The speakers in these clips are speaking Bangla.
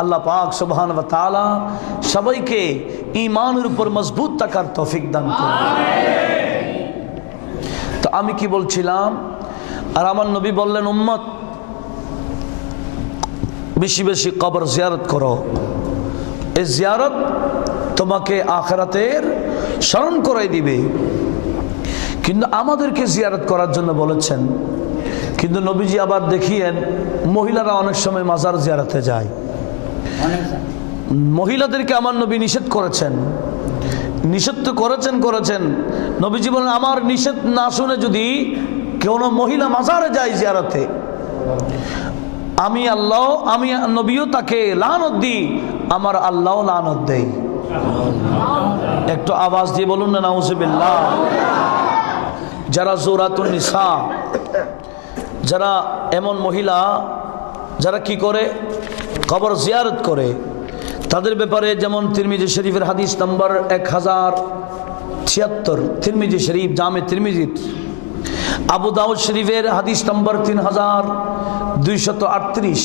আল্লাহ পাক সুবহান ওয়া তাআলা সবাইকে ঈমানের উপর মজবুত থাকার তৌফিক দান করুন। তো আমি কি বলছিলাম? আর আমার নবী বললেন, উম্মত, বেশি বেশি কবর জিয়ারত করো। এই জিয়ারত তোমাকে আখরাতের স্মরণ করাই দিবে। কিন্তু আমাদেরকে জিয়ারত করার জন্য বলেছেন। কিন্তু নবীজি আবার দেখিয়েন, মহিলারা অনেক সময় মাজার জিয়ারতে যায়। মহিলাদেরকে আমার নবী নিষেধ করেছেন। নিষেধ তো করেছেন করেছেন। নবীজি বলেন, আমার নিষেধ না শুনে যদি কোনো মহিলা মাজারে যায় জিয়ারতে, আমি আল্লাহ, আমি নবীও তাকে লানত দিই, আমার আল্লাহ লানত দেই একটু আওয়াজ দিয়ে বলুন না, নাউজুবিল্লাহ। যারা জোরাতুন নিসা, যারা এমন মহিলা, যারা কি করে? কবর জিয়ারত করে। তাদের ব্যাপারে যেমন তিরমিজি শরীফের হাদিস নম্বর এক হাজার ছিয়াত্তর, তিরমিজি শরীফ, জামে তিরমিজি আবু দাউদ শরীফের হাদিস নম্বর তিন হাজার দুইশত আটত্রিশ।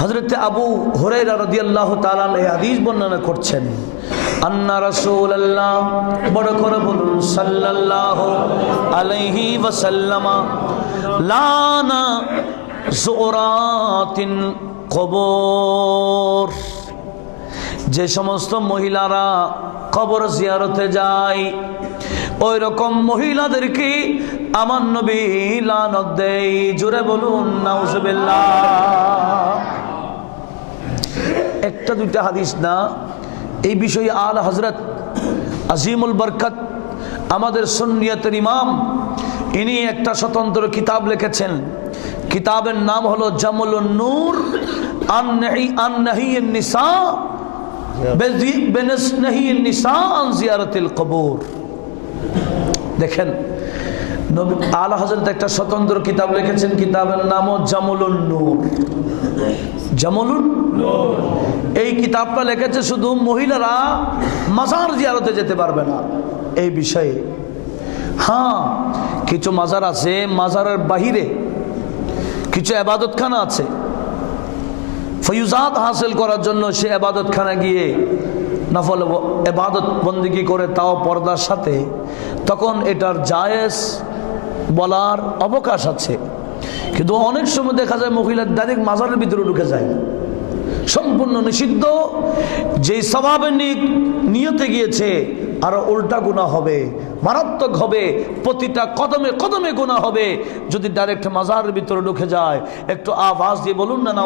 হজরতে আবু হরাইরা রাদিয়াল্লাহু তাআলা এই হাদিস বর্ণনা করছেন, আন্না বড় সাল্লাল্লাহু আলাইহি কবর। যে সমস্ত মহিলারা কবর জিয়ারতে যায় ওই রকম মহিলাদেরকে আমার নবী লানত জোরে বলুন, নাউজুবিল্লাহ। একটা দুইটা হাদিস না, এই বিষয়ে আল হজরত আজিমুল বরকত, আমাদের সুন্নিয়তের ইমাম, ইনি একটা স্বতন্ত্র কিতাব লিখেছেন। কিতাবের নাম হলো জামুল নূর নিসা নিসা জিয়ারতিল কবর। দেখেন আলা হজরত একটা স্বতন্ত্র কিতাব লিখেছেন, কিতাবের নামও জামুলুন নূর। জামুলুন এই কিতাবটা লিখেছে শুধু মহিলারা মাজার জিয়ারতে যেতে পারবে না, এই বিষয়ে। হ্যাঁ কিছু মাজার আছে, মাজারের বাহিরে কিছু আবাদতখানা আছে। ফয়ুজাত হাসিল করার জন্য সে আবাদতখানা গিয়ে নফল এবাদত বন্দিগি করে তাও পর্দার সাথে, তখন এটার জায়েজ বলার অবকাশ আছে। কিন্তু অনেক সময় দেখা যায় মহিলার ডাইরেক্ট মাজারের ভিতরে ঢুকে যায়। সম্পূর্ণ নিষিদ্ধ, যেই স্বভাবের নিয়তে গিয়েছে আর উল্টা গুণা হবে, মারাত্মক হবে, প্রতিটা কদমে কদমে গুণা হবে। যদি ডাইরেক্ট মাজারের ভিতরে ঢুকে যায়, একটু আওয়াজ দিয়ে বলুন না না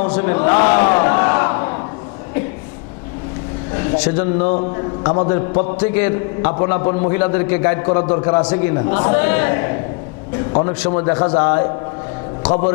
সেজন্য আমাদের প্রত্যেকের আপন আপন মহিলাদেরকে গাইড করার দরকার আছে কি না অনেক সময় দেখা যায়, খবর